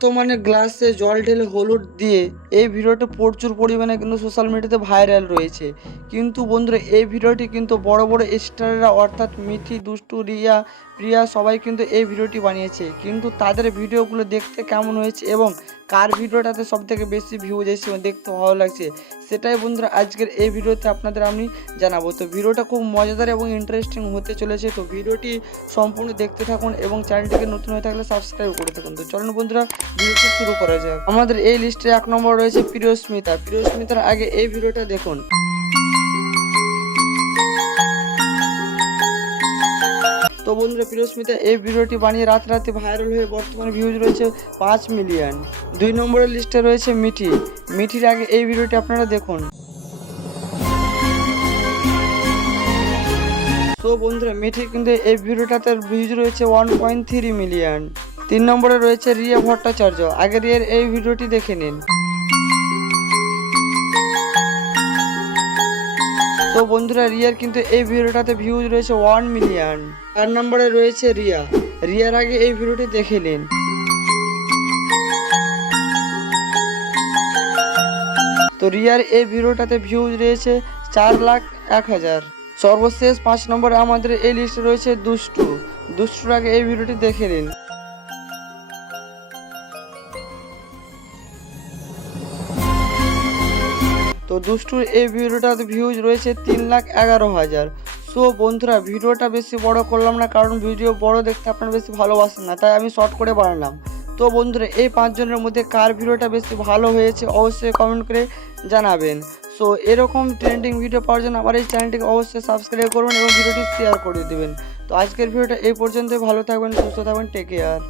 বর্তমানে গ্লাসে জল ঢেলে হলুদ দিয়ে এই ভিডিওটি প্রচুর পরিমাণে কিন্তু সোশ্যাল মিডিয়াতে ভাইরাল রয়েছে। কিন্তু বন্ধুরা এই ভিডিওটি কিন্তু বড় বড় স্টাররা অর্থাৎ মিঠি, দুষ্টু, রিয়া, প্রিয়া সবাই কিন্তু এই ভিডিওটি বানিয়েছে। কিন্তু তাদের ভিডিওগুলো দেখতে কেমন হয়েছে এবং কার ভিডিওটাতে সবথেকে বেশি ভিউজ এসেছে এবং দেখতে ভালো লাগছে সেটাই বন্ধুরা আজকের এই ভিডিওতে আপনাদের আমি জানাবো। তো ভিডিওটা খুব মজাদার এবং ইন্টারেস্টিং হতে চলেছে। তো ভিডিওটি সম্পূর্ণ দেখতে থাকুন এবং চ্যানেলটিকে নতুন হয়ে থাকলে সাবস্ক্রাইব করে থাকুন। তো চলুন বন্ধুরা ভিডিওটি শুরু করা যাক। আমাদের এই লিস্টে 1 নম্বর রয়েছে প্রিয়স্মিতা। প্রিয়স্মিতার আগে এই ভিডিওটা দেখুন। তো বন্ধুরা প্রিয়স্মিতা এই ভিডিওটি বানিয়ে রাতারাতি ভাইরাল হয়ে বর্তমানে ভিউজ রয়েছে 5 মিলিয়ন। 2 নম্বরের লিস্টে রয়েছে মিঠি। মিঠির আগে এই ভিডিওটি আপনারা দেখুন। তো বন্ধুরা মিঠির কিন্তু এই ভিডিওটাতে ভিউজ রয়েছে 1.3 মিলিয়ন। 3 নম্বরে রয়েছে রিয়া ভট্টাচার্য। আগে রিয়ার এই ভিডিওটি দেখে নিন। তো বন্ধুরা রিয়ার কিন্তু এই ভিডিওটাতে ভিউজ রয়েছে 1 মিলিয়ন। 4 নম্বরে রয়েছে রিয়া। রিয়ার আগে এই ভিডিওটি দেখে নিন। তো রিয়ার এই ভিডিওটাতে ভিউজ রয়েছে 4,01,000। সর্বশেষ 5 নম্বরে আমাদের এই লিস্টে রয়েছে দুষ্টু। দুষ্টুর আগে এই ভিডিওটি দেখে নিন। তো দুষ্টুর এই ভিডিওটাতে ভিউজ রয়েছে 3,11,000। সো বন্ধুরা ভিডিওটা বেশি বড় করলাম না, কারণ ভিডিও বড় দেখতে আপনারা বেশি ভালোবাসেন না, তাই আমি শর্ট করে বানালাম। তো বন্ধুরা এই 5 জনের মধ্যে কার ভিডিওটা বেশি ভালো হয়েছে অবশ্যই কমেন্ট করে জানাবেন। সো এরকম ট্রেন্ডিং ভিডিও পাওয়ার জন্য আমার এই চ্যানেলটিকে অবশ্যই সাবস্ক্রাইব করুন এবং ভিডিওটি শেয়ার করে দেবেন। তো আজকের ভিডিওটা এই পর্যন্তই। ভালো থাকবেন, সুস্থ থাকবেন, টেক কেয়ার।